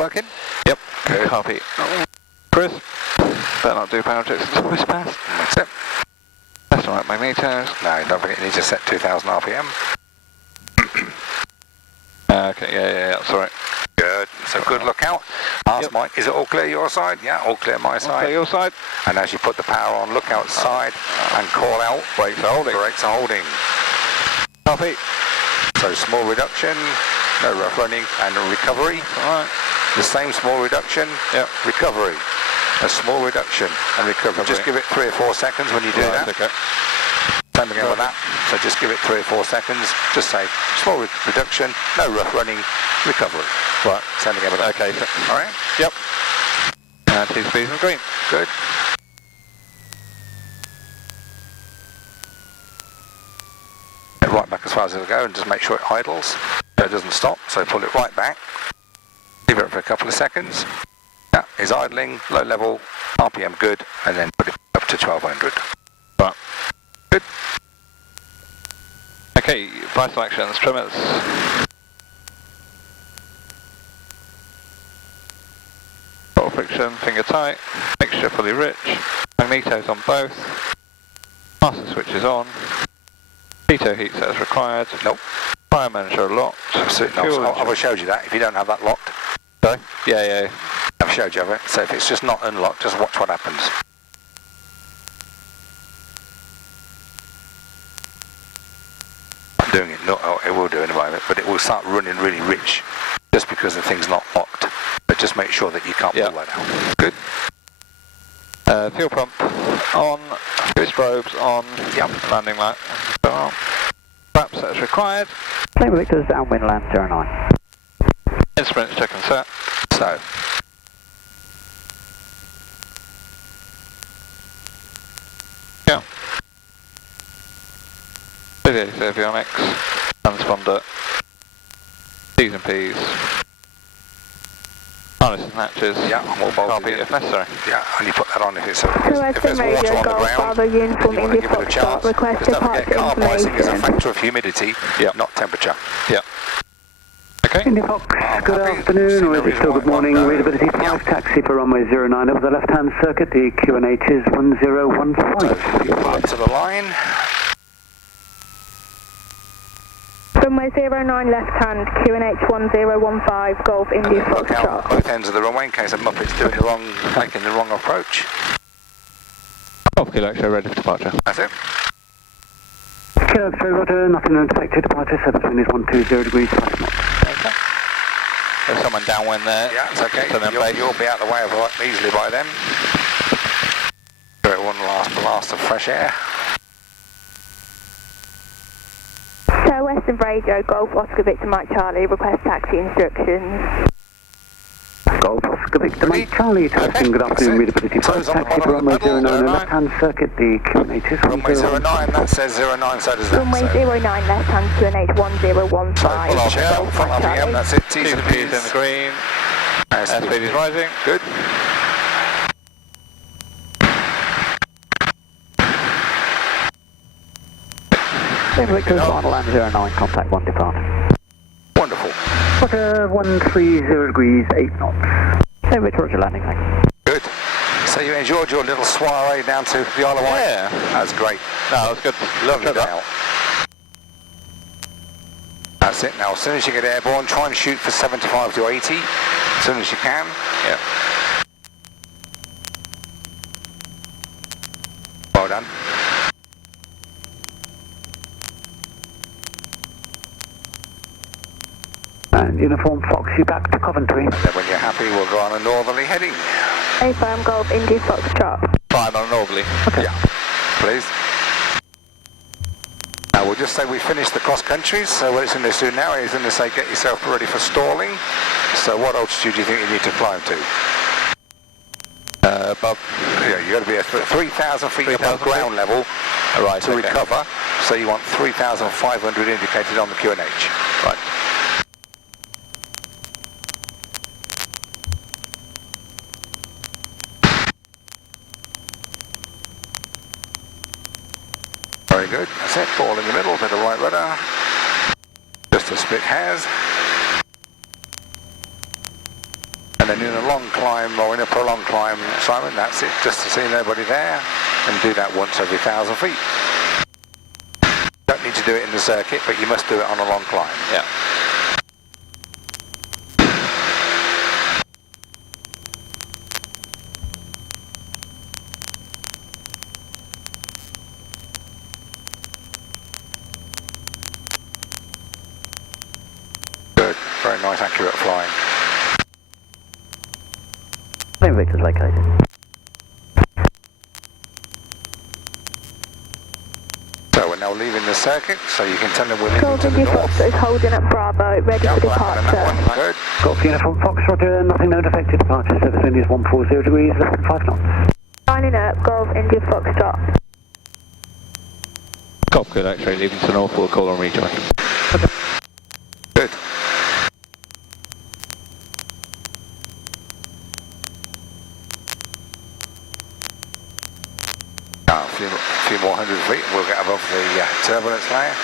working? Yep. Good. Copy. Chris, better not do power checks until it's passed. That's it. That's alright, my meters. No, don't forget you need to set 2000 RPM. Okay, yeah, that's alright. Good. So good lookout. Ask Mike, is it all clear your side? Yeah, all clear my side. Okay, your side. And as you put the power on, look outside and call out. Brakes are holding. Brakes are holding. Copy. So small reduction, no rough running and recovery. Alright. The same small reduction, recovery. A small reduction and recovery. Just give it 3 or 4 seconds when you do that. Okay. Same again with that. So just give it 3 or 4 seconds. Just say small reduction, no rough running, recovery. Right. Same again with that. Okay. All right. Yep. And T-speeds and green. Good. Get right back as far as it'll go and just make sure it idles so it doesn't stop. So pull it right back. Leave it for a couple of seconds. Yeah, is idling, low level, RPM good, and then put it up to 1200. Right. Good. Okay, vital actions, trimmers. Throttle friction, finger tight, mixture fully rich, magnetos on both, master switch is on, pitot heat set as required, Nope. fire manager locked. Absolutely not. I've showed you that. If you don't have that locked, Sorry? Yeah. I've showed you it. So if it's just not unlocked, just watch what happens. I'm doing it. No, it will do in a moment, but it will start running really rich just because the thing's not locked. But just make sure that you can't pull that out. Good. Fuel pump on, strobes on, landing light on. Flap set as required. Same Victor's downwind land 09. Instruments check and set. So. Yeah. Video avionics, transponder, T's and P's, harness and hatches, more copy if necessary. Yeah, and you put that on if it's if Western there's water Radio on the Golf ground, Bravo Uniform you want to India give it a chance. Foxtrot, request Because don't forget, departure car pricing is a information. factor of humidity, not temperature. Yeah. Okay. India Fox, good afternoon, or is it still good morning? Readability 5, taxi for runway 09 over the left-hand circuit, the QNH is 1015. Pull up to the line. Runway 09 left hand, QNH 1015, Golf India Look out Foxtrot. both ends of the runway in case a Muppet's doing the wrong, making the wrong approach. Golf Kilo X-ray ready for departure. That's it. Kilo X-ray rudder, nothing unexpected, departure, service wind is 120 degrees 5 knots. Okay. There's someone downwind there. Yeah, it's okay. So You'll be out of the way of easily by then. Give it one last blast of fresh air. So Western Radio Golf Oscar Victor Mike Charlie, request taxi instructions. Golf Oscar Victor Mike Charlie, testing, good afternoon, Readability 5, taxi for runway 09 on the left-hand circuit, the QNH is Runway 09, that says 09, so does that. Runway 09 left hand, QNH 1015. Full RPM, that's it. T's and P's in the green. Airspeed is rising. Good. Same Victor's final land 09, contact 1 depart. Wonderful. Water 130 degrees 8 knots. Same Victor, Roger, landing, thanks. Good. So you enjoyed your little soiree down to the Isle of Wight? Yeah. That was great. No, that was good. Lovely day out. That's it. Now, as soon as you get airborne, try and shoot for 75 to 80. As soon as you can. Yeah. Well done. And Uniform Fox, you back to Coventry. And then when you're happy, we'll go on a northerly heading. A firm Golf India Foxtrot. Fine on northerly. Okay. Yeah, please. Now we'll just say we finished the cross countries, so what it's going to do now is going to say get yourself ready for stalling. So what altitude do you think you need to climb to? Above. Yeah, you got to be at 3,000 feet above ground level to recover. So you want 3,500 indicated on the QNH. Right. Very good. That's it. Ball in the middle, bit of right rudder. Just a split haze. then in a long climb or in a prolonged climb, Simon, that's it, just to see nobody there, and do that once every 1,000 feet. Don't need to do it in the circuit, but you must do it on a long climb. Yeah. Good, very nice, accurate flying. Plane vectors located. So we're now leaving the circuit, so you can tell them we're leaving Golf to the India north. Foxtrot is holding at Bravo, ready for departure. Good. Golf Uniform Fox, Roger, nothing known affected. Departure service wind is 140 degrees, less than 5 knots. Lining up, Golf India Foxtrot. Golf good X-ray, leaving to north, we'll call on rejoin. Good. Now, a few more 100 feet and we'll get above the turbulence layer.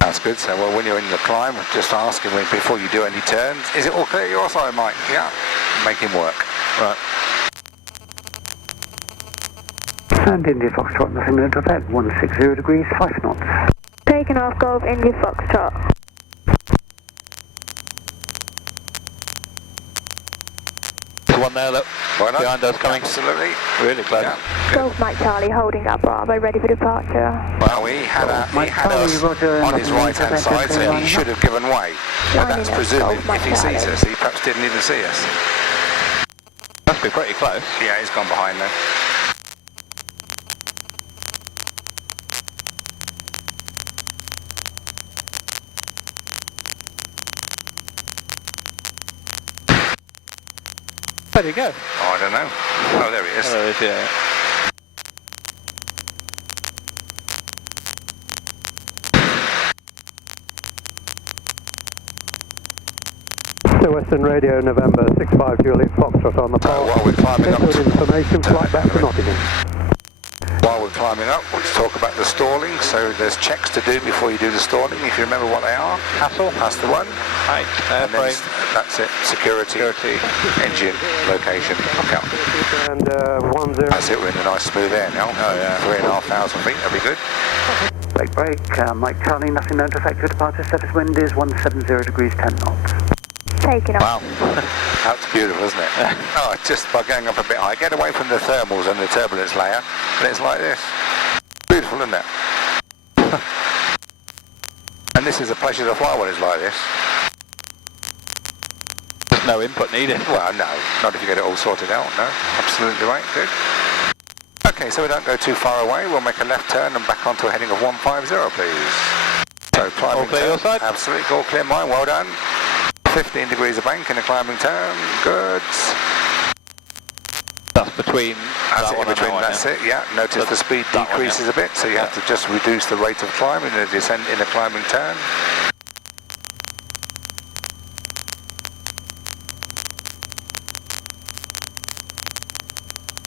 That's good. So well, when you're in the climb, just ask him before you do any turns, is it all clear your side, Mike? Yeah. Make him work. Right. And India Foxtrot, nothing known to affect. 160 degrees, 5 knots. Taking off, Golf India Foxtrot. There's one there, look. Why not? Behind us coming. Absolutely. Really close. Yeah. Golf Mike Charlie holding at Bravo, ready for departure. Well, he had us on his right-hand side, so he should have given way. But that's presuming if he sees us, he perhaps didn't even see us. Must be pretty close. Yeah, he's gone behind then. Where'd he go? Oh, I don't know. Oh, there he is. Oh, there he is, yeah. So Western Radio, November 65 Juliet Foxtrot on the pole. While we're climbing up, Good information, flight back to Nottingham. while we're climbing up, let's talk about the stalling. So there's checks to do before you do the stalling, if you remember what they are. HASELL. That's the one. Height, And then airframe. that's it. Security, engine, location, lookout. And 10. That's it. We're in a nice smooth air now. Oh yeah. 3,500 feet. That'll be good. Break, break. Mike Charlie, nothing known to affect your departure. Surface wind is 170 degrees, 10 knots. Taking off. Wow. That's beautiful, isn't it? Oh, just by going up a bit high. Get away from the thermals and the turbulence layer, and it's like this. Beautiful, isn't it? And this is a pleasure to fly when it's like this. There's no input needed. Well, no, not if you get it all sorted out, no. Absolutely right, good. Okay, so we don't go too far away. We'll make a left turn and back onto a heading of 150, please. So climbing All clear turn. your side? Absolutely, all clear mine, well done. 15 degrees of bank in a climbing turn, good. That's between That's that it, one in between, and that that's one, it, yeah. Notice So the speed that one, decreases yeah. a bit, so you have to just reduce the rate of climb in a descent in a climbing turn.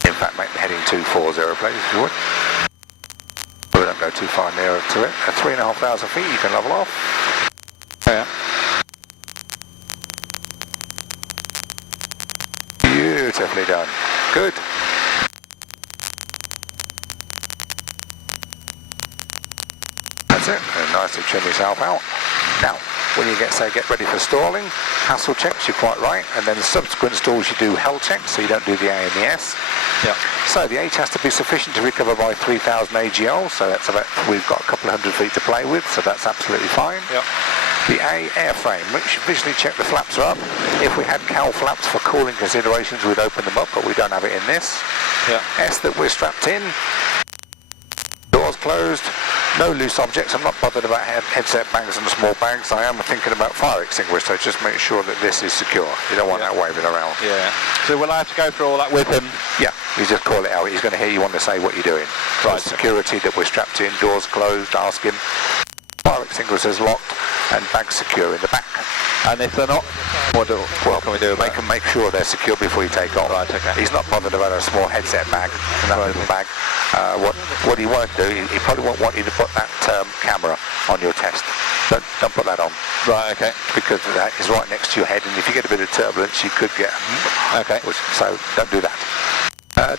In fact, make the heading 240, please, if you would. But we don't go too far nearer to it. At 3,500 feet, you can level off. Yeah. Beautifully done. Good. That's it. And nicely trim yourself out. Now, when you get ready for stalling, HASELL checks, you're quite right, and then the subsequent stalls you do HEL checks, so you don't do the A and the S. Yeah. So the H has to be sufficient to recover by 3,000 AGL, so that's about, we've got a couple of 100 feet to play with, so that's absolutely fine. Yep. The A airframe, which visually check the flaps are up. If we had cowl flaps for cooling considerations, we'd open them up, but we don't have it in this. Yeah. S that we're strapped in, doors closed, No loose objects. I'm not bothered about headset bags and small bags. I am thinking about fire extinguishers, so just make sure that this is secure. You don't want that waving around. Yeah. So will I have to go through all that with him? Yeah, you just call it out. He's going to hear you want to say what you're doing. Right. Security that we're strapped in, doors closed, ask him. Fire extinguishers locked and bags secure in the back. And if they're not, what can we do about it? Make sure they're secure before you take off. Right, okay. He's not bothered about a small headset bag, that little bag. What he won't do, he probably won't want you to put that camera on your test. Don't put that on. Right, okay. Because that is right next to your head, and if you get a bit of turbulence, you could get... Okay. So don't do that.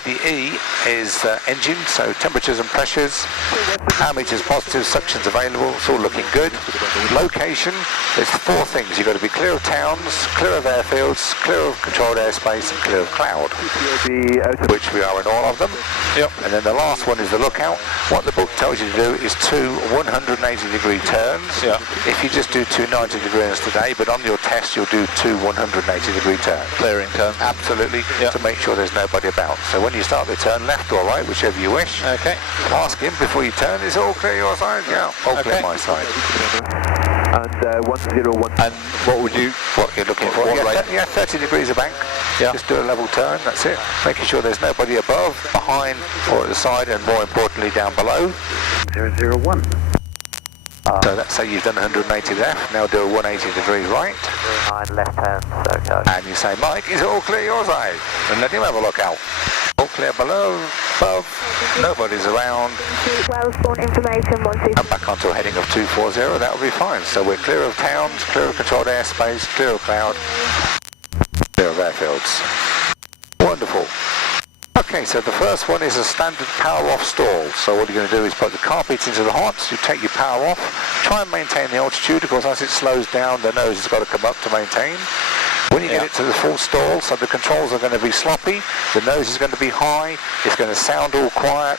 The E is engine, so temperatures and pressures, power meters positive, suctions available, it's all looking good. Location, there's 4 things. You've got to be clear of towns, clear of airfields, clear of controlled airspace and clear of cloud, which we are in all of them. Yep. And then the last one is the lookout. What the book tells you to do is 2 180-degree turns. Yeah. If you just do 2 90-degrees today, but on your test you'll do 2 180-degree turns. Clearing turn. Absolutely, Yep. to make sure there's nobody about. So when you start the turn, left or right, whichever you wish, Okay. ask him before you turn, is it all clear your side? Yeah, all clear my side. And 101. And what What you're looking for? What rate? Yeah, 30 degrees of bank. Yeah. Just do a level turn, that's it. Making sure there's nobody above, behind, or at the side, and more importantly, down below. 001. So let's say you've done 180 left, now do a 180 degrees right. 09 left hand, so And you say, Mike, is it all clear your side? And let him have a look out. All clear below, above, nobody's around. Well spawn information 123. And back onto a heading of 240, that will be fine. So we're clear of towns, clear of controlled airspace, clear of cloud, clear of airfields. Wonderful. Okay, so the first one is a standard power off stall. So what you're going to do is put the carpet into the hots, you take your power off, try and maintain the altitude, because as it slows down, the nose has got to come up to maintain. When you get it to the full stall, so the controls are going to be sloppy, the nose is going to be high, it's going to sound all quiet,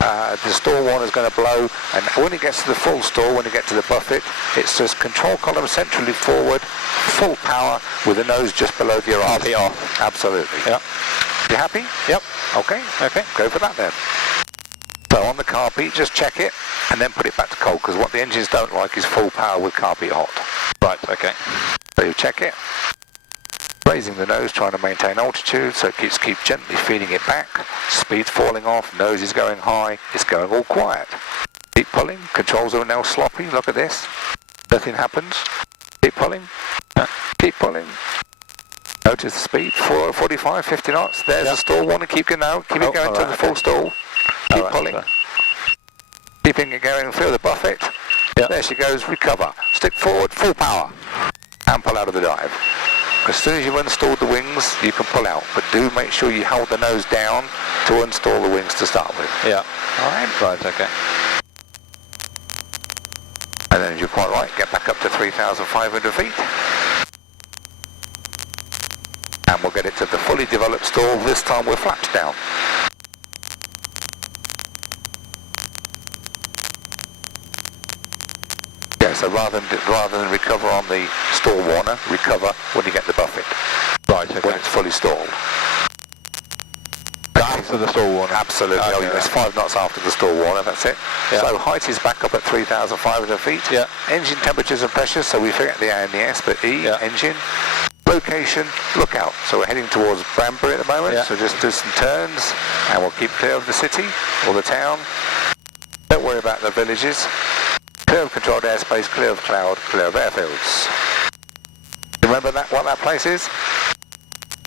the stall warner is going to blow, and when it gets to the full stall, when you get to the buffet, it's just control column centrally forward, full power, with the nose just below the RP off. Absolutely. Yep. You happy? Yep. Okay, go for that then. So on the carpet, just check it, and then put it back to cold, because what the engines don't like is full power with carpet hot. Right, okay. So you check it, raising the nose, trying to maintain altitude, so it keep gently feeding it back, speed's falling off, nose is going high, it's going all quiet. Keep pulling, controls are now sloppy, look at this, nothing happens, keep pulling, keep pulling. Notice the speed, 45, 50 knots, there's the stall warning, keep going out, keep it going to the full stall, keep pulling, keeping it going, feel the buffet, there she goes, recover, stick forward, full power, and pull out of the dive. As soon as you've installed the wings, you can pull out, but do make sure you hold the nose down to install the wings to start with. Yeah. Alright? Right, okay. And then you're quite right, get back up to 3,500 feet. And we'll get it to the fully developed stall, this time with flaps down. Yeah, so rather than recover on the stall warner, recover when you get the buffet. Right, okay. When it's fully stalled. After the stall warner? Absolutely. Okay, Oh, yeah, it's 5 knots after the stall warner, that's it. Yeah. So height is back up at 3,500 feet. Yeah. Engine temperatures and pressures, so we forget the A and the S, but E, engine. Location, lookout. So we're heading towards Banbury at the moment, so just do some turns, and we'll keep clear of the city or the town. Don't worry about the villages. Clear of controlled airspace, clear of cloud, clear of airfields. Remember what that place is?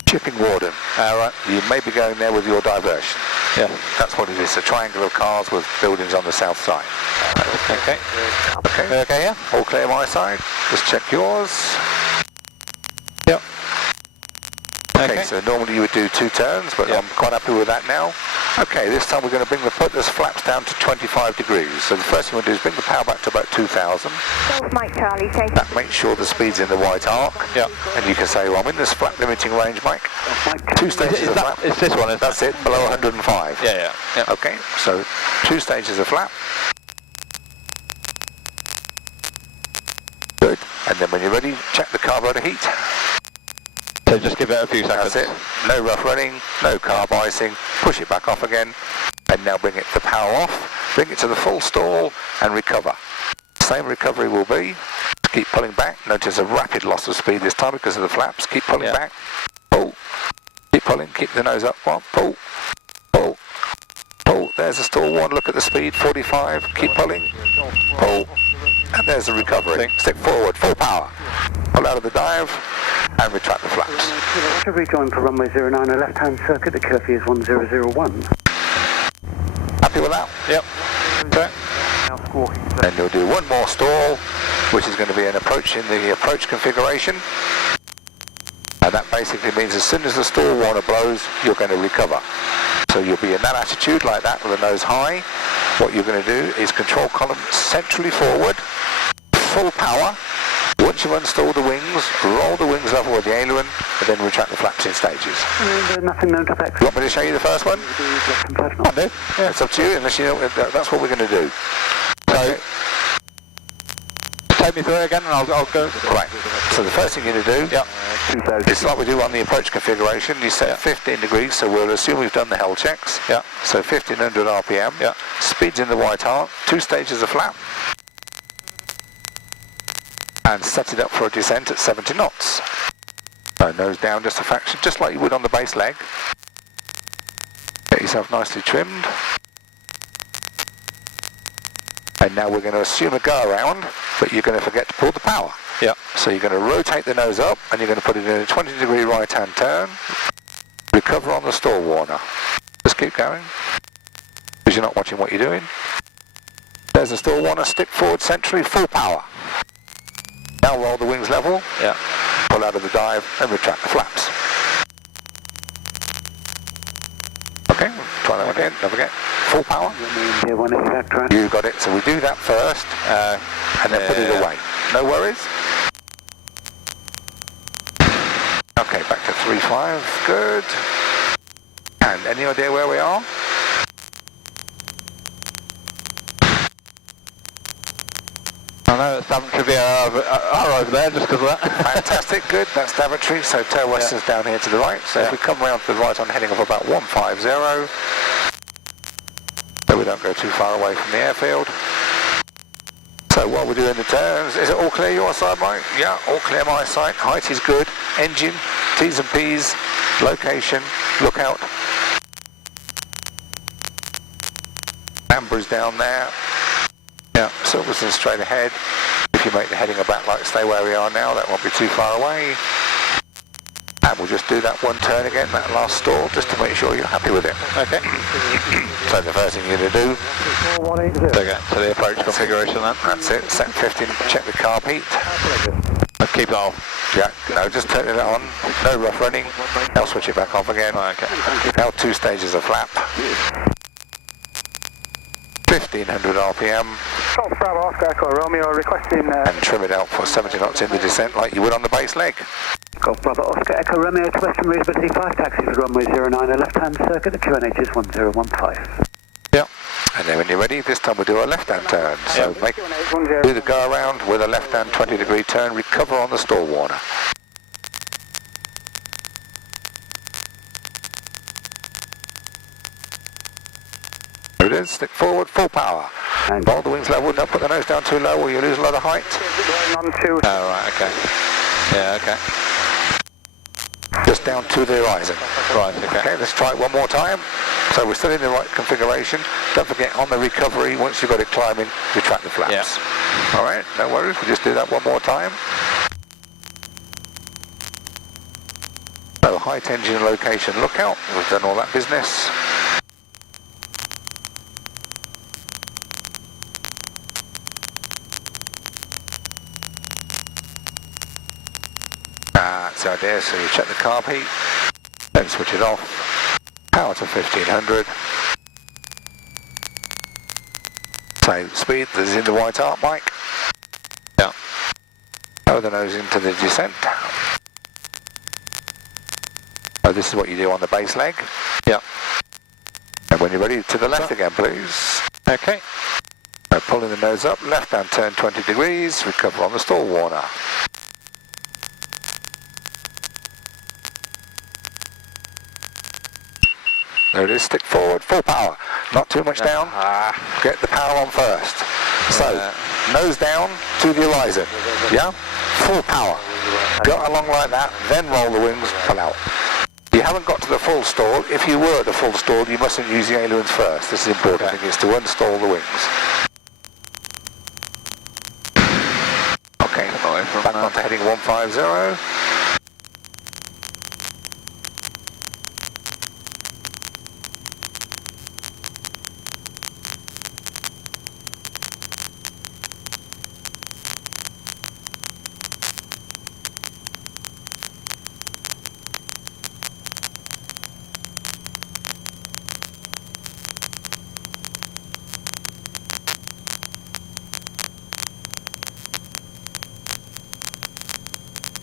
Shipping Warden. Right. You may be going there with your diversion. Yeah. That's what it is, a triangle of cars with buildings on the south side. Okay. Okay. Okay, yeah. All clear my side. Just check yours. Yep. Okay, so normally you would do 2 turns, but I'm quite happy with that now. Okay, this time we're going to put the flaps down to 25 degrees. So the first thing we'll do is bring the power back to about 2,000. Golf Mike Charlie, take That makes sure the speed's in the white arc. Yeah. And you can say, well, I'm in this flap limiting range, Mike. 2 stages of flap. It's this one, isn't it? That's it, below 105. Yeah. Okay, so 2 stages of flap. Good. And then when you're ready, check the carburetor heat. So just give it a few seconds. That's it. No rough running, no carb icing. Push it back off again. And now bring it the power off, bring it to the full stall and recover. Same recovery will be, keep pulling back. Notice a rapid loss of speed this time because of the flaps. Keep pulling back, pull, keep pulling, keep the nose up, one, pull, pull, pull. There's a stall one, look at the speed, 45, keep pulling, pull, and there's the recovery. Stick forward, full power. Pull out of the dive and retract the flaps. Roger, rejoin for runway 09, a left-hand circuit, the curfew is 1001. Happy with that? Yep. Okay. Then you'll do one more stall, which is going to be an approach in the approach configuration. And that basically means as soon as the stall warner blows, you're going to recover. So you'll be in that attitude like that with the nose high. What you're going to do is control column centrally forward, full power. Once you've installed the wings, roll the wings level with the aileron, and then retract the flaps in stages. Nothing known to effect. You want me to show you the first one? I do. Yeah, it's up to you, unless you know that's what we're going to do. So, take me through it again and I'll go. Right. So the first thing you're going to do, it's like we do on the approach configuration. You set 15 degrees, so we'll assume we've done the HASELL checks. Yeah. So 1500 RPM. Yeah. Speeds in the white heart, 2 stages of flap. And set it up for a descent at 70 knots. So nose down just a fraction, just like you would on the base leg. Get yourself nicely trimmed. And now we're going to assume a go around, but you're going to forget to pull the power. Yeah. So you're going to rotate the nose up and you're going to put it in a 20-degree right-hand turn. Recover on the stall warner. Just keep going, because you're not watching what you're doing. There's the stall warner, stick forward centrally, full power. Now roll the wings level, pull out of the dive and retract the flaps. Okay, we'll try that again, don't forget, full power. You got it, so we do that first, and then put it away. No worries? Okay, back to 3.5, good. And any idea where we are? I know it's Daventry are over there just because of that. Fantastic, good. That's Daventry, so tail western's down here to the right. So if we come round to the right on heading of about 150, so we don't go too far away from the airfield. So while we're doing the turns, is it all clear your side, Mike? Yeah, all clear my side. Height is good. Engine, T's and P's, location, lookout. Amber's down there. Yeah, Silverstone's straight ahead. If you make the heading about like stay where we are now, that won't be too far away. And we'll just do that one turn again, that last stall, just to make sure you're happy with it. Okay. So the first thing you're going to do, so get to the approach configuration then. That's it, set 15, check the carb heat. Keep it off. Yeah, no, just turn it on, no rough running. I'll switch it back off again. Okay. Now 2 stages of flap. 1500 RPM. Golf Bravo Oscar Echo Romeo requesting... and trim it out for 70 knots in the descent like you would on the base leg. Golf Bravo Oscar Echo Romeo to Western Readability 5 taxi for runway 09, a left-hand circuit, the QNH is 1015. Yeah. And then when you're ready, this time we'll do a left-hand turn. So do the go around with a left-hand 20-degree turn, recover on the stall warner. There it is, stick forward, full power. And roll the wings level, don't put the nose down too low or you lose a lot of height. Oh, right, okay. Yeah, okay. Just down to the horizon. Right, okay. Okay, let's try it one more time. So we're still in the right configuration. Don't forget, on the recovery, once you've got it climbing, retract the flaps. Yeah. All right, no worries, we'll just do that one more time. So height, engine, location, lookout. We've done all that business. That's the idea, so you check the carb heat, then switch it off, power to 1500. So speed, this is in the white arc, Mike. Yeah. Lower the nose into the descent. So this is what you do on the base leg. Yeah. And when you're ready, to the left again, please. Okay. So pulling the nose up, left hand turn 20 degrees, recover on the stall warner. There it is, stick forward, full power. Not too much down. Get the power on first. So, nose down to the horizon. Yeah? Full power. Go along like that, then roll the wings, pull out. You haven't got to the full stall. If you were at the full stall, you mustn't use the ailerons first. This is important. Okay. Thing is to unstall the wings. Okay, back onto heading 150.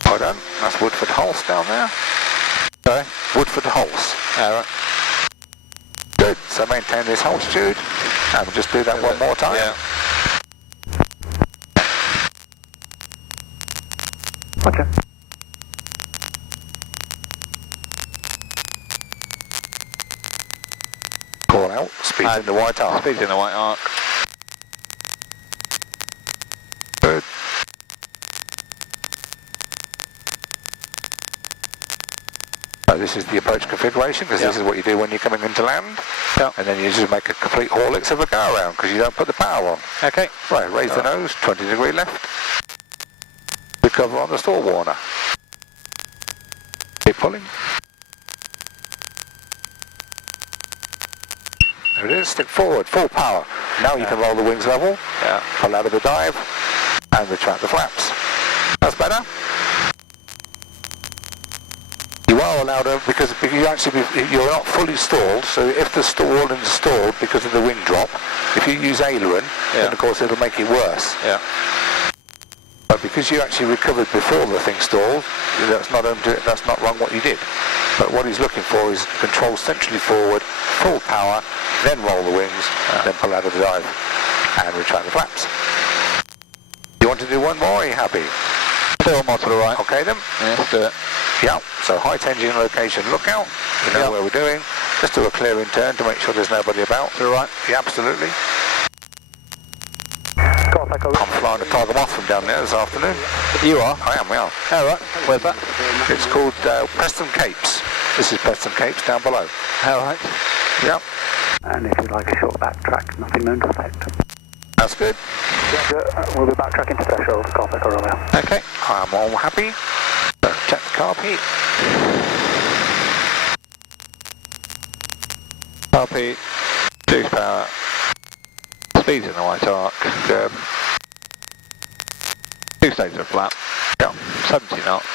Well done. That's Woodford Hulse down there. Sorry? Woodford Hulse. Right. Good. So maintain this altitude. And we'll just do that one more time. Yeah. Roger. Call out. Speed in the white arc. Speed's in the white arc. Good. So this is the approach configuration, because this is what you do when you're coming into land. Yeah. And then you just make a complete Horlicks of a go around, because you don't put the power on. Okay. Right, raise the nose, 20 degree left. Recover on the stall warner. Keep pulling. There it is, stick forward, full power. Now you can roll the wings level, pull out of the dive, and retract the flaps. That's better. You are allowed to, because you're not fully stalled, so if the stall is stalled because of the wing drop, if you use aileron, then of course it'll make it worse. Yeah. But because you actually recovered before the thing stalled, that's not wrong what you did. But what he's looking for is control centrally forward, full power, then roll the wings, then pull out of the dive and retract the flaps. You want to do one more, or are you happy? Do one more to the right. Okay then? Yeah, let's do it. Yeah, so height, engine, location, lookout. You know where we're doing. Just do a clearing turn to make sure there's nobody about. To the right. Yeah, absolutely. I'm flying a Tiger Moth from down there this afternoon. You are? I am, we are. All right. Where's that? It's called Preston Capes. This is Preston Capes down below. All right. Yeah. And if you'd like a short backtrack, nothing known to effect. That's good. We'll be backtracking to threshold, Golf Echo Romeo. Okay, I'm all happy. So check the carb heat. Copy. Juice power. Speed's in the white arc. Good. 2 stages of flap. Yeah. 70 knots.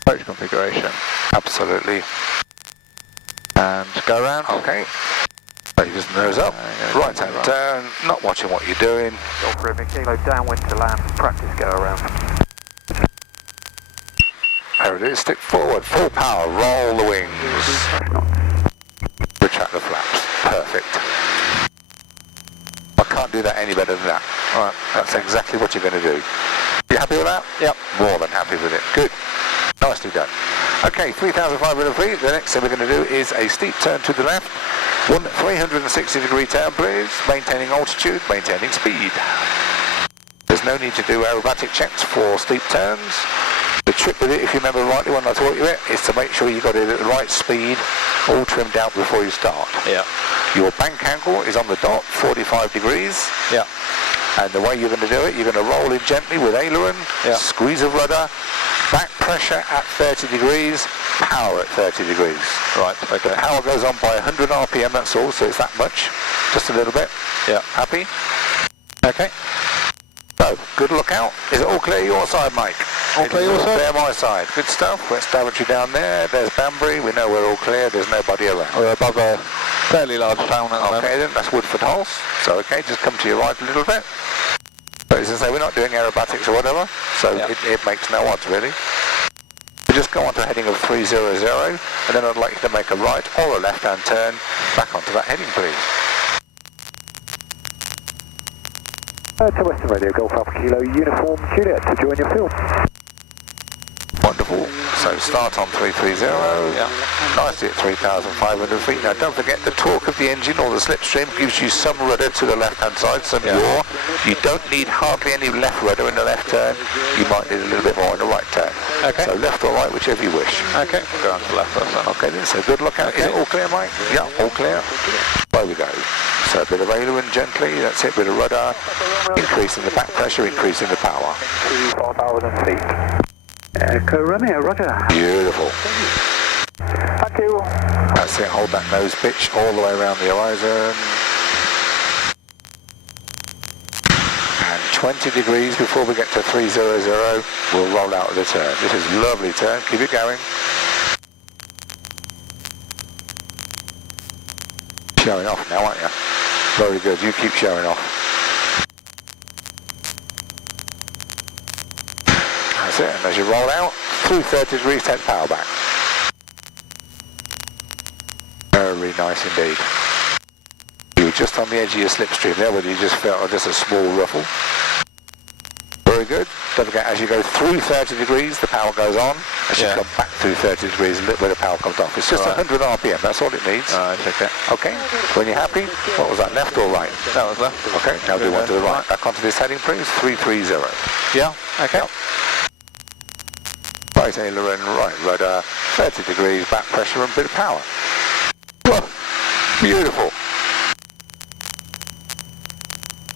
Approach configuration. Absolutely. And go around. Okay. So you just nose up. Right hand turn. Not watching what you're doing. Golf Romeo Kilo downwind to land. Practice go around. There it is. Stick forward. Full power. Roll the wings. Retract the flaps. Perfect. I can't do that any better than that. Alright, that's exactly what you're going to do. You happy with that? Yep. More than happy with it. Good. Nicely done. Okay, 3,500 feet. The next thing we're going to do is a steep turn to the left. 360 degree turn, please. Maintaining altitude, maintaining speed. There's no need to do aerobatic checks for steep turns. The trick with it, if you remember rightly when I taught you it, is to make sure you got it at the right speed, all trimmed out before you start. Yeah. Your bank angle is on the dot, 45 degrees. Yeah. And the way you're going to do it, you're going to roll in gently with aileron, squeeze of rudder, back pressure at 30 degrees, power at 30 degrees. Right, okay. The power goes on by 100 RPM, that's all, so it's that much, just a little bit. Yeah. Happy? Okay. So, good lookout. Is it all clear your side, Mike? All clear your side? Clear my side. Good stuff. West Daventry down there. There's Banbury. We know we're all clear. There's nobody around. We're above a fairly large town at the moment. Okay then, that's Woodford Hulse. So okay, just come to your right a little bit. But as I say, we're not doing aerobatics or whatever, so it makes no odds really. We just go on to a heading of 300, and then I'd like you to make a right or a left-hand turn back onto that heading, please. To Western Radio, Golf Alpha Kilo, Uniform Juliet, to join your field. Wonderful. So So start on 330, nicely at 3,500 feet. Now don't forget the torque of the engine or the slipstream gives you some rudder to the left hand side, some yaw. You don't need hardly any left rudder in the left turn. You might need a little bit more in the right turn. Okay. So left or right, whichever you wish. Okay, we'll go on to the left first then. Okay then, so good look out. Is it all clear, Mike? Yeah, all clear. There we go. So a bit of aileron gently, that's it, bit of rudder, increasing the back pressure, increasing the power. 4,000 feet. Echo Romeo, roger. Beautiful. Thank you. That's it, hold that nose pitch all the way around the horizon. And 20 degrees before we get to 300, we'll roll out of the turn. This is a lovely turn, keep it going. Showing off now, aren't you? Very good, you keep showing off. That's it, and as you roll out, through 30 degrees, take the power back. Very nice indeed. You were just on the edge of your slipstream there, whether you just felt just a small ruffle. Very good. Don't forget, as you go through 30 degrees, the power goes on. As you come back through 30 degrees, a little bit of power comes off. It's just 100 RPM, that's all it needs. Okay. Okay, when you're happy, what was that, left or right? That was left. Okay, now do one to the right. Back onto this heading, please. 330. Yeah, okay. Yep. Right aileron, right rudder, 30 degrees, back pressure and a bit of power. Whoa, beautiful.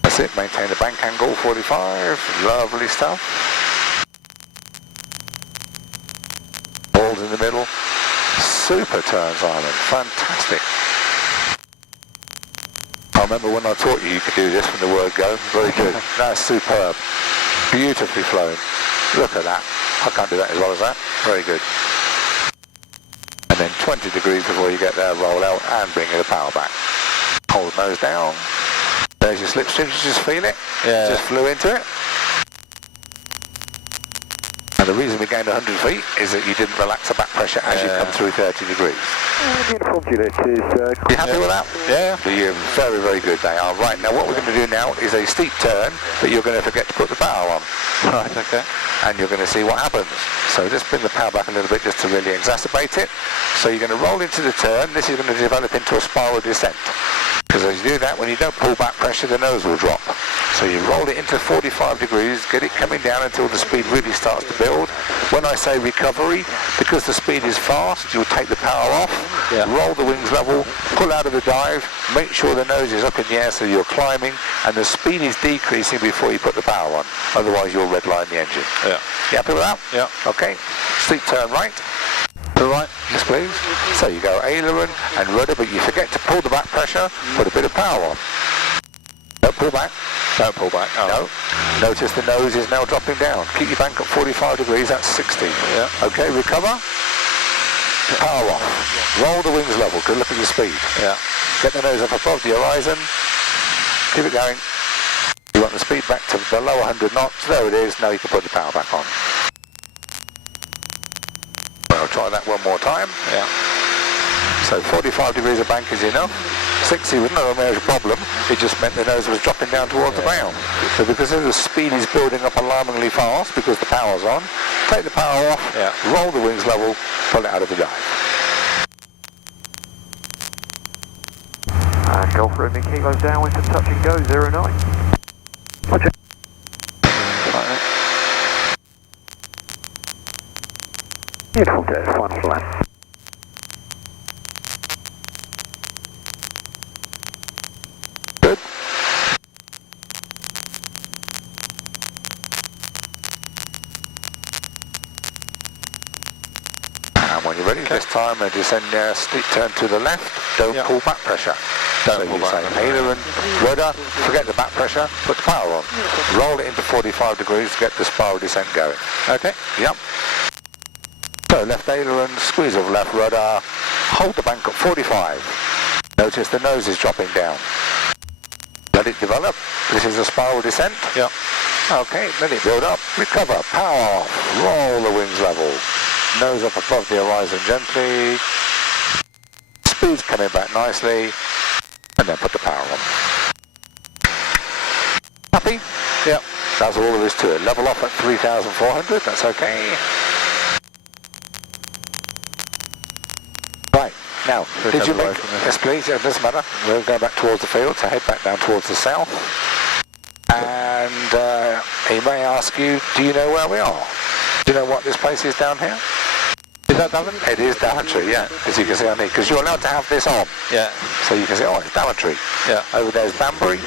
That's it, maintain the bank angle, 45, lovely stuff. Balls in the middle, super turns, Ireland, fantastic. I remember when I taught you could do this from the word go, very good. That's superb, beautifully flown. Look at that, I can't do that as well as that, very good. And then 20 degrees before you get there, roll out and bring the power back. Hold the nose down. There's your slipstream, you just feel it. Yeah. Just flew into it. And the reason we gained 100 feet is that you didn't relax the back pressure as you come through 30 degrees. Beautiful, Juliet. You happy with that? Yeah. You're very, very good, they are. Right, now what we're going to do now is a steep turn, but you're going to forget to put the power on. Right, okay. And you're going to see what happens. So just bring the power back a little bit just to really exacerbate it. So you're going to roll into the turn. This is going to develop into a spiral descent. Because as you do that, when you don't pull back pressure, the nose will drop. So you roll it into 45 degrees, get it coming down until the speed really starts to build. When I say recovery, because the speed is fast, you'll take the power off, roll the wings level, pull out of the dive, make sure the nose is up in the air so you're climbing, and the speed is decreasing before you put the power on. Otherwise you'll redline the engine. Yeah. You happy with that? Yeah. Okay. Steep turn right. To the right, yes please. So you go aileron and rudder, but you forget to pull the back pressure, put a bit of power on. Don't pull back. Don't pull back. Oh. No. Notice the nose is now dropping down. Keep your bank at 45 degrees, that's 60. Yeah. Okay, recover. Power off. Roll the wings level, good look at your speed. Yeah. Get the nose up above the horizon. Keep it going. You want the speed back to below 100 knots. There it is. Now you can put the power back on. I'll try that one more time. Yeah. So 45 degrees of bank is enough. 60 was no major problem. It just meant the nose was dropping down towards the bow. So because the speed is building up alarmingly fast because the power's on, take the power off, roll the wings level, pull it out of the dive. Golf Romeo Kilo downwind to touch and go, 09. Roger. Beautiful day, final lap. Good. And when you're ready, this time descend steep turn to the left, don't pull back pressure. So you say aileron, rudder, forget the back pressure, put the power on. Roll it into 45 degrees to get the spiral descent going. Okay. Yep. So left aileron, squeeze of left rudder, hold the bank at 45. Notice the nose is dropping down. Let it develop. This is a spiral descent. Yep. Okay, let it build up, recover, power off, roll the wings level. Nose up above the horizon gently. Speed's coming back nicely. And then put the power on. Happy? Yep. That's all there is to it. Level off at 3,400, that's okay. Now, did you make... Yes, please. Yeah, it doesn't matter. We'll go back towards the field, so head back down towards the south. And he may ask you, do you know where we are? Do you know what this place is down here? Is that Daventry? It is Daventry, yeah. As you can see on here, because you're allowed to have this on. Yeah. So you can see, oh, it's Daventry. Yeah. Over there's Banbury.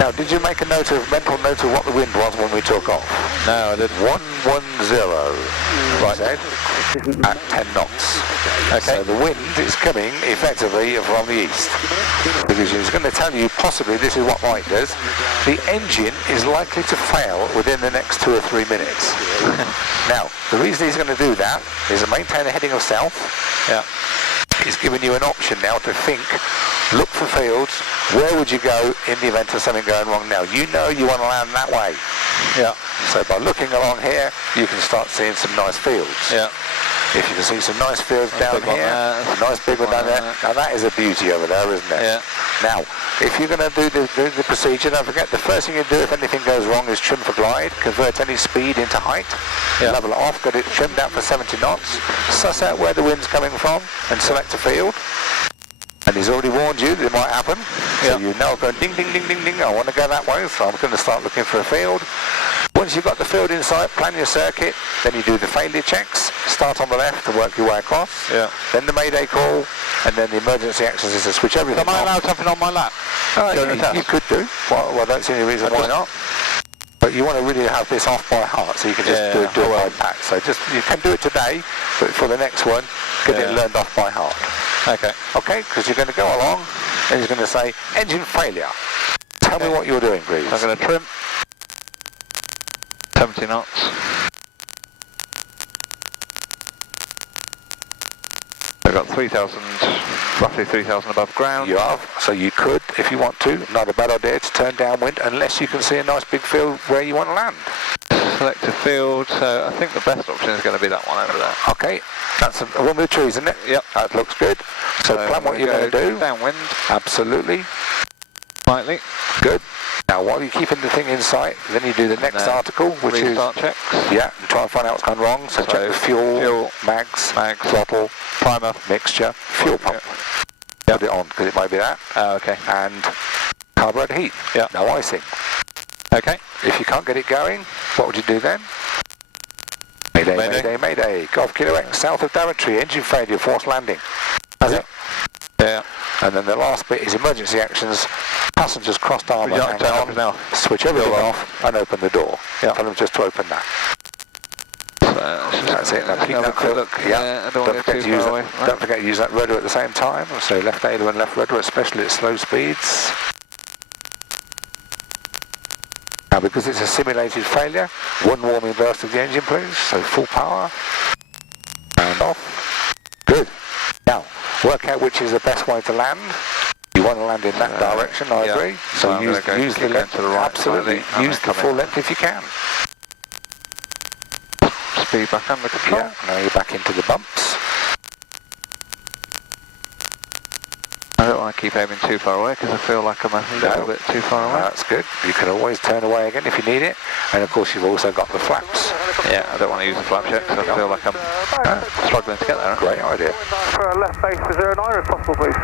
Now, did you make a mental note of what the wind was when we took off? No, I didn't. 110. Right. Said, at 10 knots. Okay. So the wind is coming effectively from the east. Because it's going to tell you possibly this is what Mike does. The engine is likely to fail within the next 2 or 3 minutes. Now, the reason he's going to do that is to maintain a heading of south. Yeah. He's given you an option now to think, look for fields, where would you go in the event of something going wrong now? You know you want to land that way. Yeah. So by looking along here, you can start seeing some nice fields. Yeah. If you can see some nice fields down here, a nice big one down there, now that is a beauty over there, isn't it? Yeah. Now, if you're going to do the procedure, don't forget the first thing you do if anything goes wrong is trim for glide, convert any speed into height, level it off, get it trimmed out for 70 knots, suss out where the wind's coming from and select a field. And he's already warned you that it might happen, so you know going ding, ding, ding, ding, ding, I want to go that way, so I'm going to start looking for a field. Once you've got the field in sight, plan your circuit, then you do the failure checks, start on the left and work your way across, then the mayday call, and then the emergency actions is to switch everything off. Am I allowed something on my lap? You could do, well I don't see any reason why not. But you want to really have this off by heart, so you can just do it by pat. So you can do it today, but for the next one, get it learned off by heart. Okay. Okay, because you're going to go along, and he's going to say, engine failure. Tell me what you're doing, please. I'm going to trim. 70 knots. I've got 3,000, roughly 3,000 above ground. You have, so you could, if you want to, not a bad idea to turn downwind, unless you can see a nice big field where you want to land. Select a field, so I think the best option is going to be that one over there. Okay, that's the one with the trees, isn't it? Yep. That looks good. So plan what you're going to do. Downwind. Absolutely. Slightly. Good. Now, while you're keeping the thing in sight, then you do the next article, which is... Restart checks. Yeah, and try and find out what's gone wrong. So check the fuel, mags, throttle, primer, mixture, fuel pump. Put it on, because it might be that. Oh, okay. And carburetor heat. Yeah. No icing. Okay. If you can't get it going, what would you do then? Mayday, mayday, mayday. Golf Kilo X, south of Daventry, engine failure, forced landing. That's it. Yeah. And then the last bit is emergency actions. Passengers crossed arm and hang on, now. switch everything off and open the door. Tell them just to open that. That's it. Now keep that look. Yeah, don't forget to use that rudder at the same time. So left aileron and left rudder, especially at slow speeds. Now because it's a simulated failure, one warming burst of the engine please, so full power. And off. Good. Now, work out which is the best way to land. You want to land in that direction, I agree. So use the length to the right. Absolutely. Use the full length if you can. Speed back under control. Yeah, now you're back into the bumps. I don't want to keep aiming too far away because I feel like I'm a little bit too far away. That's good. You can always turn away again if you need it. And of course you've also got the flaps. Yeah, I don't want to use the flaps yet because I feel like I'm struggling to get there. Great idea. For a left base to 09 if possible please.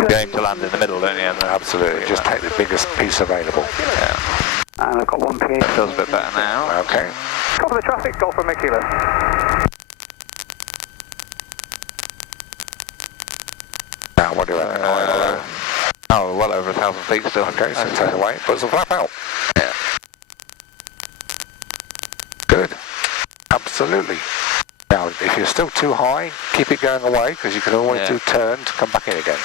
You aim to land in the middle, don't you? Absolutely. Just take the biggest piece available. Yeah. And I've got 1 PA. Feels a bit better now. Okay. Cover the traffic, Golf from Kilo. Now what do you reckon? Oh, well over 1,000 feet still. Okay, so turn away. Put some flap out. Yeah. Good. Absolutely. Now, if you're still too high, keep it going away because you can always do turn to come back in again.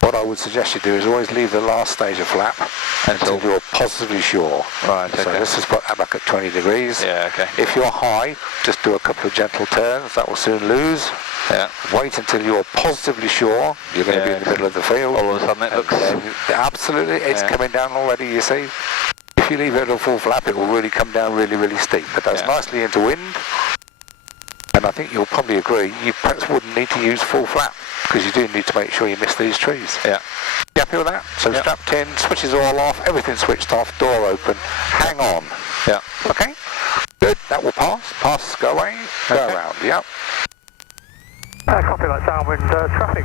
What I would suggest you do is always leave the last stage of flap until you're positively sure. Right, okay. So let's just put that back at 20 degrees. Yeah, okay. If you're high, just do a couple of gentle turns. That will soon lose. Yeah. Wait until you're positively sure you're going to be in the middle of the field. All of a sudden it looks... Absolutely, it's coming down already, you see. If you leave it at full flap, it will really come down really, really steep. But that's nicely into wind. And I think you'll probably agree, you perhaps wouldn't need to use full flap, because you do need to make sure you miss these trees. Yeah. You happy with that? So strapped in, switches all off, everything switched off, door open, hang on. Yeah. Okay? Good, that will pass. Pass, go away, go around, Copy that, downwind traffic.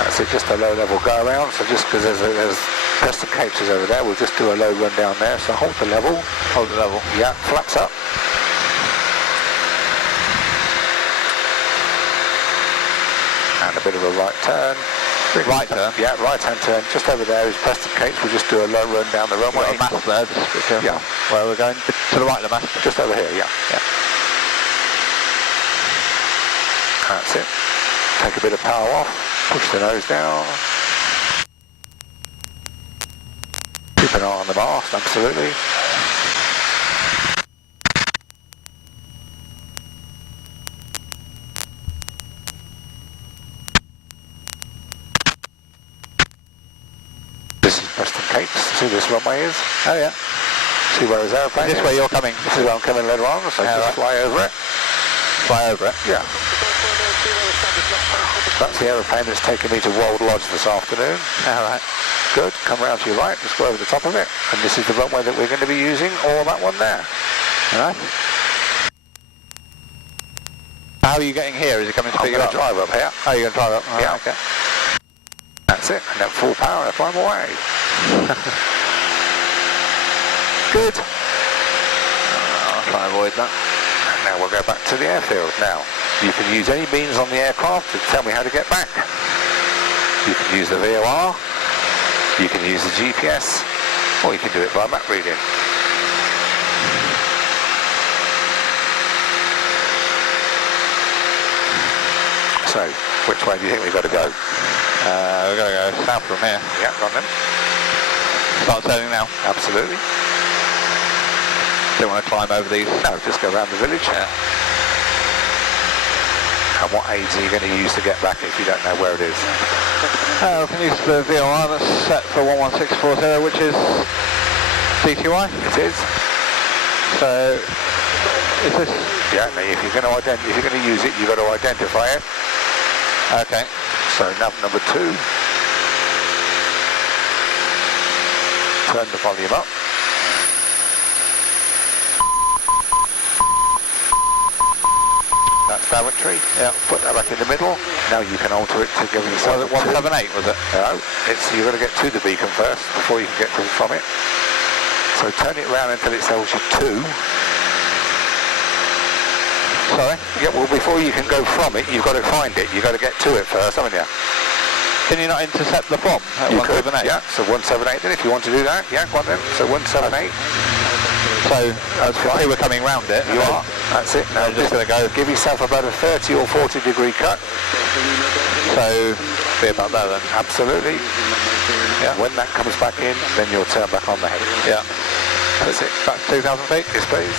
That's it, just a low level go around, so just because there's Preston Capes is over there, we'll just do a low run down there, so hold the level. Hold the level. Yeah, flaps up. And a bit of a right turn. Right turn? Yeah, right hand turn. Just over there is Preston Capes, we'll just do a low run down the runway. Got a mast there, just be careful. Yeah. Where we're going? To the right of the mast? Just over here, yeah. Yeah. That's it. Take a bit of power off, push the nose down. Keep an eye on the mast, absolutely. This is Preston Capes, see where this runway is? Oh yeah. See where his aeroplane is? This way you're coming. This is where I'm coming later on, so just fly over it. Fly over it? Yeah. That's the aeroplane that's taken me to Wold Lodge this afternoon. Alright. Good, come round to your right, just go over the top of it. And this is the runway that we're going to be using, or that one there. Alright. How are you getting here? Is it coming to pick you up? I'm going to drive up here. Oh, you're going to drive up? Oh, Yeah. Okay. That's it, and then full power and climb away. Good. I'll try and avoid that. Now we'll go back to the airfield. Now, you can use any means on the aircraft to tell me how to get back. You can use the VOR, you can use the GPS, or you can do it by map reading. So, which way do you think we've got to go? We're going to go south from here. Yeah, go on then. Start turning now. Absolutely. Don't want to climb over these. No, just go around the village. Yeah. And what aids are you going to use to get back if you don't know where it is? We can use the VOR that's set for 11640, which is DTY. It is. So, is this... Yeah, now if you're going to use it, you've got to identify it. Okay. So nav number 2. Turn the volume up. That's Daventry. Yeah. Put that back in the middle. Now you can alter it to give yourself Was it 178, was it? No, you've got to get to the beacon first before you can get from it. So turn it round until it tells you 2. Sorry? Yeah, well before you can go from it, you've got to find it. You've got to get to it first, haven't you? Can you not intercept the from at You could, 178? yeah. So 178 then, if you want to do that. Yeah, go on then. So 178. So, as we're coming round it. You are. That's it. Now I'm just going to go. give yourself about a 30 or 40 degree cut. So, be about that then. Absolutely. Yeah. When that comes back in, then you'll turn back on the head. Yeah. That's it. Back to 2,000 feet? Yes, please.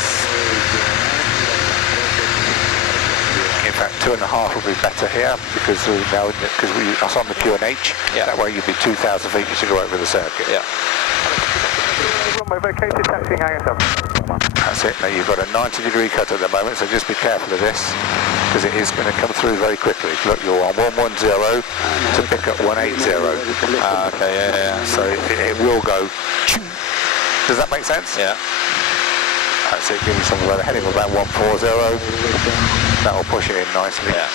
In fact, 2.5 will be better here because that's on the QNH. Yeah. That way you'll be 2,000 feet to go over the circuit. Yeah. Runway vacated, taxiing hangar 7. That's it. Now you've got a 90 degree cut at the moment, so just be careful of this because it is going to come through very quickly. Look, you're on 110 to pick up 180. Okay, yeah. So it will go. Does that make sense? Yeah. That's it. Give you something about a heading of about 140. That will push it in nicely. Yeah.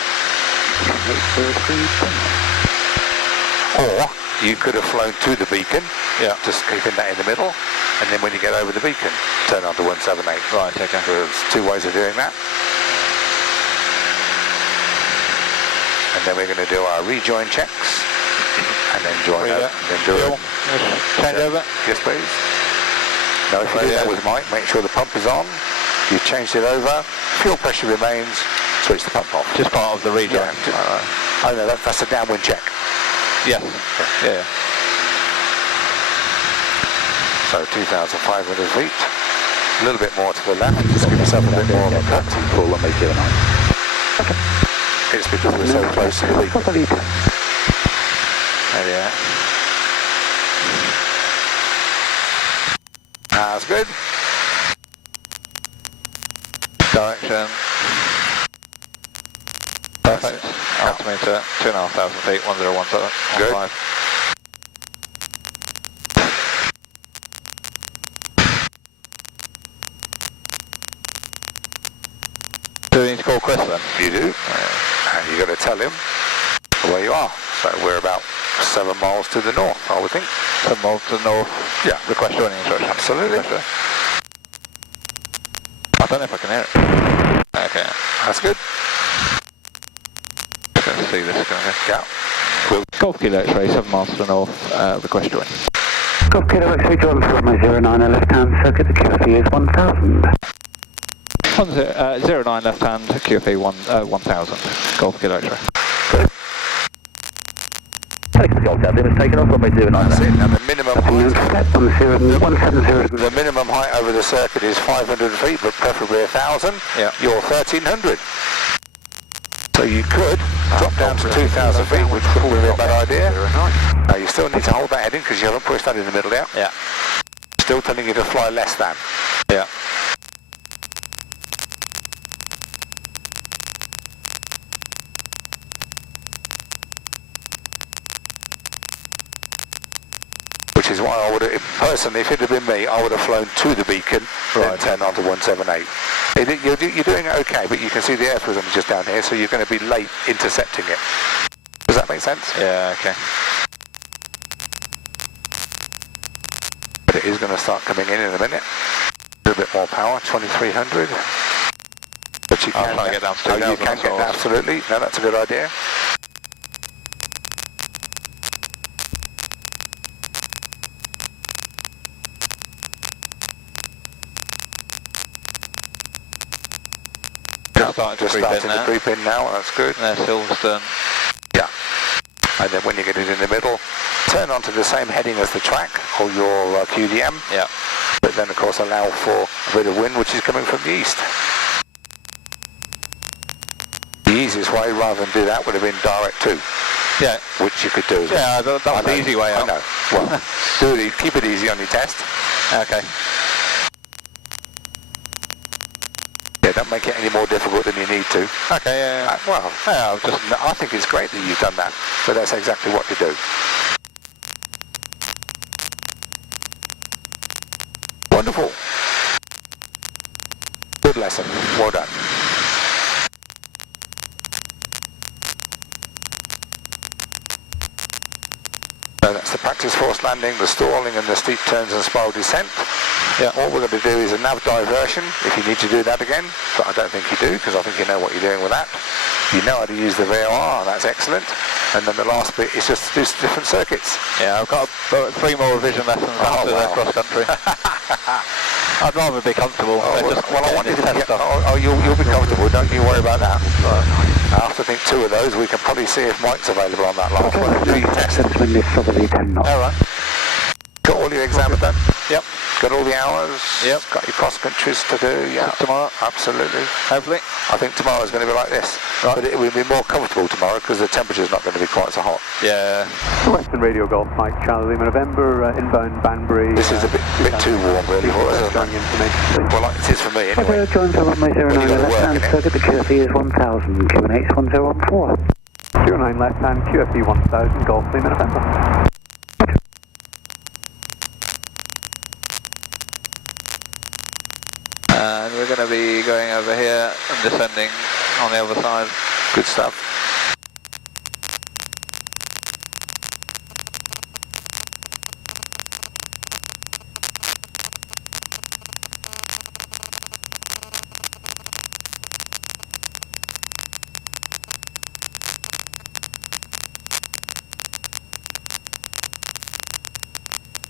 Or you could have flown to the beacon. Yeah. Just keeping that in the middle, and then when you get over the beacon, turn on to 178. Right, okay. There's 2 ways of doing that. And then we're going to do our rejoin checks, and then join up, and then do it. Change over? Yes, please. Now, if you do that with Mike, make sure the pump is on. You've changed it over. Fuel pressure remains. Switch the pump off. Just part of the rejoin. Yeah. Oh no, that's a downwind check. Yes. Yeah. So 2,500 feet. A little bit more to the left. Just give yourself a bit more of a cut. Call on make it It's because we're so close to the beacon. Yeah. That's good. Direction. Perfect. Altimeter 2,500 feet, 1017. Good. Do we need to call Chris then? You do. and you've got to tell him where you are. So we're about 7 miles to the north, I would think. 7 miles to the north. Yeah. Request joining instruction. Absolutely. I don't know if I can hear it. Okay. That's good. Let's see this going to Yeah. Golf Kilo X-ray, 7 miles to the north, request join. Golf Kilo X-ray join for runway 09 left-hand circuit, the QFE is 1000. 09 left-hand, QFE 1000, Golf Kilo X-ray. Take the Golf Kilo, it's taken off runway 09 That's left. it. And the minimum height, 170. the minimum height over the circuit is 500 feet, but preferably 1,000. Yeah. You're 1,300. So you could drop down to 2,000 feet, which would be a bad idea. Now you still need to hold that heading because you haven't pushed that in the middle yet. Yeah. Still telling you to fly less than. Yeah. Which is why I would have, personally, if it had been me, I would have flown to the beacon, then turned on to 178. You're doing okay, but you can see the airfield is just down here, so you're going to be late intercepting it. Does that make sense? Yeah, okay. But it is going to start coming in a minute. A little bit more power, 2300. But you can get down to 2,000. you can get that, absolutely. No, that's a good idea. Just starting to creep in now, that's good. There's Silverstone. Yeah. And then when you get it in the middle, turn onto the same heading as the track, or your QDM. Yeah. But then of course allow for a bit of wind which is coming from the east. The easiest way rather than do that would have been direct to. Yeah. Which you could do. Yeah, that was the easy way out. I know. Well, keep it easy on your test. Okay. Yeah, don't make it any more difficult than you need to. Okay, yeah. Well, Yeah, I think it's great that you've done that, but that's exactly what to do. Wonderful. Good lesson. Well done. So that's the practice force landing, the stalling and the steep turns and spiral descent. Yeah. All we're going to do is a nav diversion, if you need to do that again, but I don't think you do, because I think you know what you're doing with that. You know how to use the VOR, that's excellent. And then the last bit is just to do different circuits. Yeah, I've got 3 more revision lessons after the cross country. I'd rather be comfortable. I want you to you'll be comfortable, don't you worry about that. I have to think 2 of those, we can probably see if Mike's available on that last one. Do your test. Alright. Got all your exams done? Yep. Got all the hours? Yep. Got your cross countries to do? Yeah. Tomorrow? Absolutely. Hopefully. I think tomorrow's going to be like this. Right. But it will be more comfortable tomorrow because the temperature's not going to be quite so hot. Yeah. Western Radio Golf Mike Charlie Lima November, inbound Banbury. This is a bit too warm really for us, isn't it? Well, like it is for me anyway. Okay, join for runway 09 left-hand circuit, the QFE is 1000, QNH 1014. 09 left-hand, QFE 1000, Golf Lima November. And we're going to be going over here and descending on the other side. Good stuff.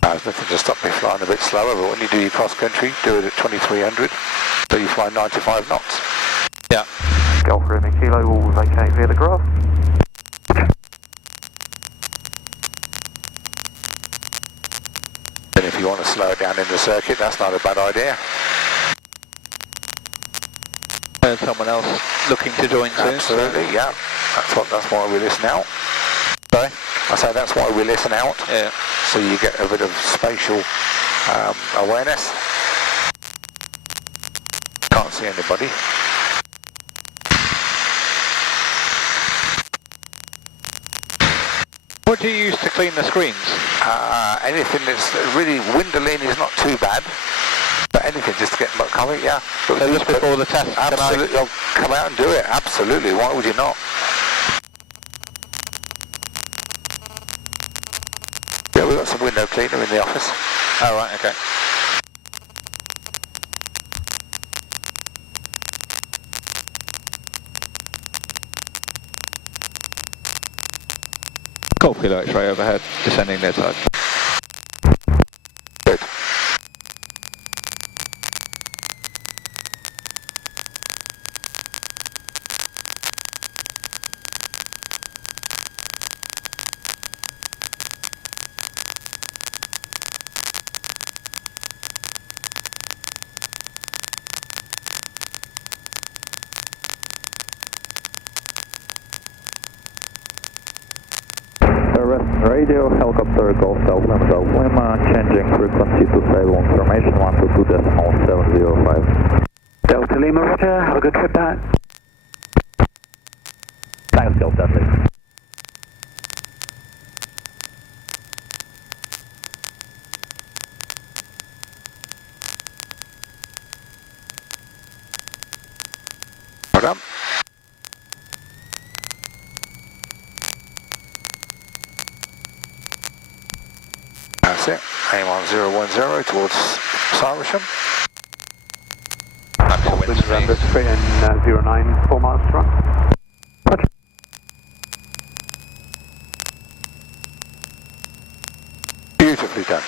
There's nothing to stop me flying a bit slower, but when you do your cross country, do it at 2300, so you fly 95 knots. Yeah. Golf Romeo Kilo will vacate via the graph. Then if you want to slow it down in the circuit, that's not a bad idea. There's someone else looking to join soon. Absolutely, yeah. That's why we listen out. Sorry? I say that's why we listen out. Yeah. So you get a bit of spatial awareness. Can't see anybody. What do you use to clean the screens? Anything that's really, windowing is not too bad. But anything just to get cover, yeah. So just before the test, absolutely, I'll come out and do it. Absolutely. Why would you not? we've got some window cleaner in the office. Oh, right, okay. Golf Kilo X-ray overhead, descending near tide. Good. Radio, helicopter, Golf Delta, Lima, changing frequency to Ceylon formation 122.705. Delta Lima, roger. Have a good trip back. Thanks, Golf Delta. Well done. That's it. Aim on 010 towards Cyrisham. November straight in 09, 4 miles to run. Roger. Beautifully done.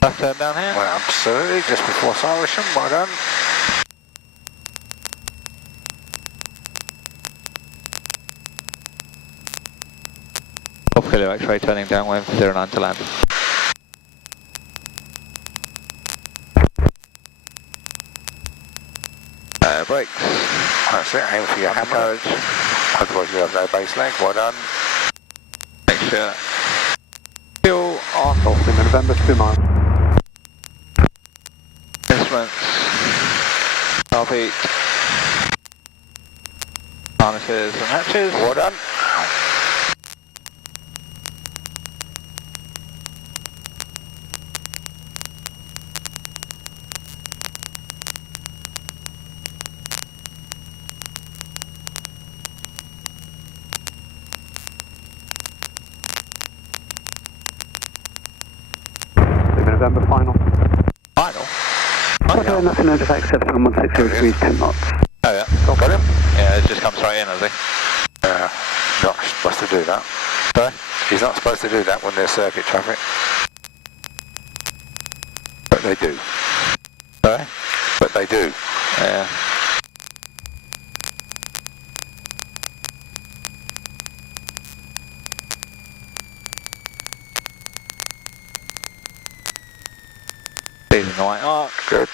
Left turn down here? Well, absolutely, just before Cyrisham. Well done. Golf Kilo X-ray turning downwind, 09 to land. Brakes. That's it. Aim for your hammer. Carriage. Otherwise you have no base leg. Well done. Make sure. Fuel on. Golf Lima, November 2 miles. Instruments. Valve heat. Harnesses and hatches. Well done. Lima, November final. Final. Roger, nothing to effect 7160 degrees, 10 knots. Oh yeah. Got him? Yeah, it just comes straight in, has he? Not supposed to do that. Sorry? He's not supposed to do that when there's circuit traffic. But they do. Sorry? But they do. Yeah. Leading the white arc. Good.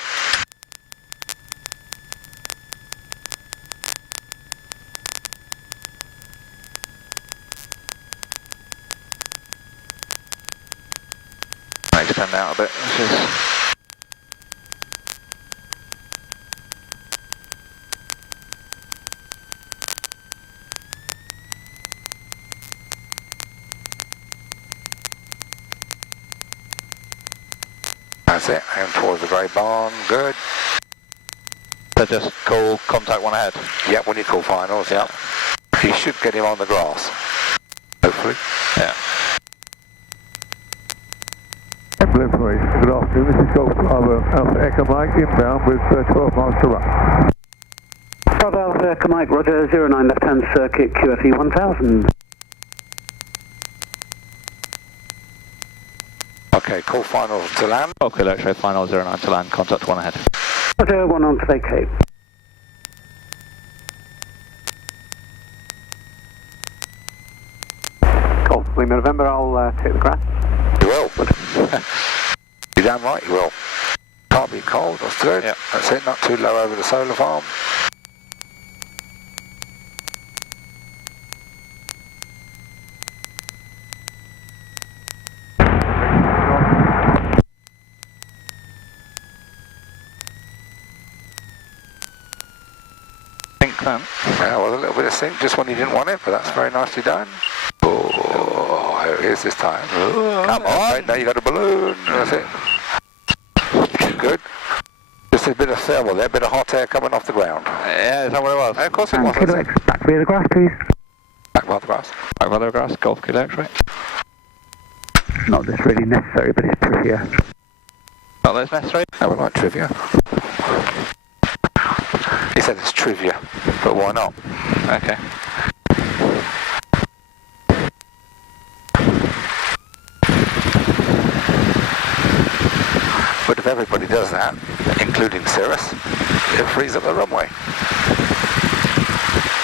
Extend out a bit, which is... That's it. Aim towards the grey barn. Good. So just call contact one ahead. Yep, when you call finals, yep. You should get him on the grass. Hopefully. Yeah. Good afternoon, this is Golf Alpha Echo Mike inbound with 12 miles to run. Bravo Alpha Echo Mike, roger, 09 left-hand circuit, QFE 1000. Okay, call finals to land. Golf Kilo X-ray final 09 to land, contact one ahead. Roger, 1 on to vacate. Golf Lima, November, I'll take the grass. You will. You're damn right you will. Can't be cold, that's good. Yep. That's it, not too low over the solar farm. Think then. Yeah, well, a little bit of sink just when you didn't want it, but that's very nicely done. Oh, here it is this time. Come on. Okay, now you got a balloon. That's it. good. Just a bit of thermal there, a bit of hot air coming off the ground. Yeah, is that what it was? Of course it And was. Kilo X, back via the grass, please. Back by the grass. Back by the grass, Golf Quebec, right? Not that's really necessary, but it's trivia. Not that it's necessary? I would like trivia. He said it's trivia, but why not? Okay. But if everybody does that, including Cirrus, it frees up the runway.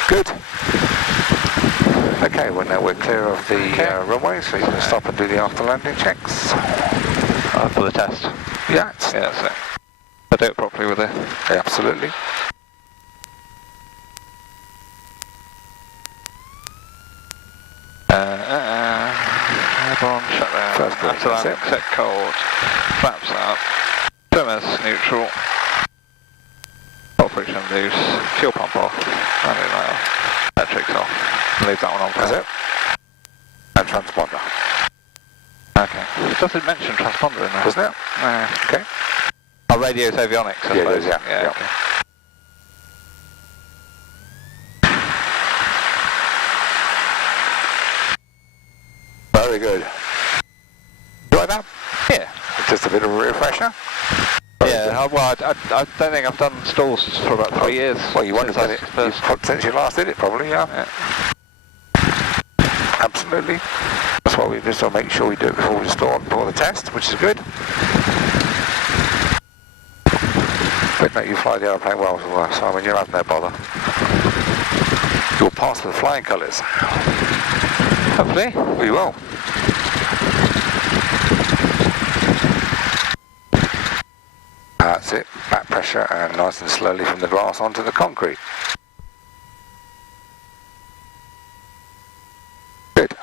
Good. Okay, well now we're clear of the runway, so you can stop and do the after landing checks. For the test. Yeah, Yeah, that's it. I do it properly with it. absolutely. Airborne shutdown. First bit, After landing, that's it. set cold. Flaps up. Swimmers neutral. Top friction loose. Fuel pump off. Landing light off. Electrics off. Leave that one on for That's now. it. And transponder. Okay. It doesn't mention transponder in there. Doesn't it? No. Okay. Oh, radio's avionics, I Yeah, it suppose. is, yeah. Yeah, Yeah. okay. Very good. You like that? Yeah. Just a bit of a refresher. Yeah, well, I don't think I've done stalls for about 3 years. Well, you won't have done it since you last did it, probably, yeah. Absolutely. That's why we just want to make sure we do it before we install it, before the test, which is good. But no, you fly the aeroplane well, Simon, you'll have no bother. You'll pass with flying colours. Hopefully. We will. That's it, back pressure and nice and slowly from the grass onto the concrete. Good.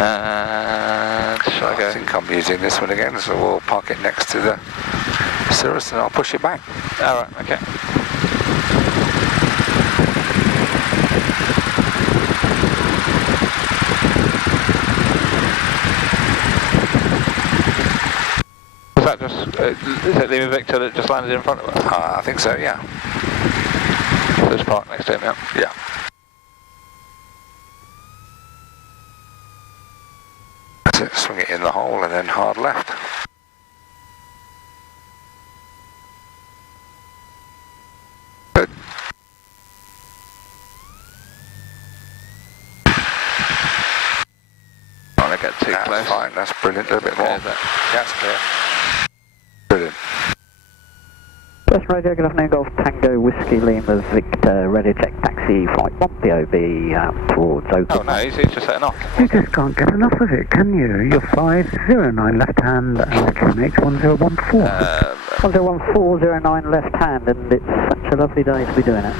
And shall I go? I think I'm using this one again, so we'll park it next to the Cirrus and I'll push it back. Alright, okay. Was that just, is it Lima Victor that just landed in front of us? I think so, yeah. Just park next to him, yeah. Yeah. That's it, swing it in the hole and then hard left. Good. Don't want to get too That's close. fine, that's brilliant, a little bit more. Clears it. Gas clear. Brilliant. West Radio, good afternoon, Golf Tango Whiskey Lima Victor, ready to check taxi flight 1 POV towards Oakland. Oh no, he's just setting off. You just can't get enough of it, can you? You're 509 left hand and QNH 1014. 101409 left hand, and it's such a lovely day to be doing it.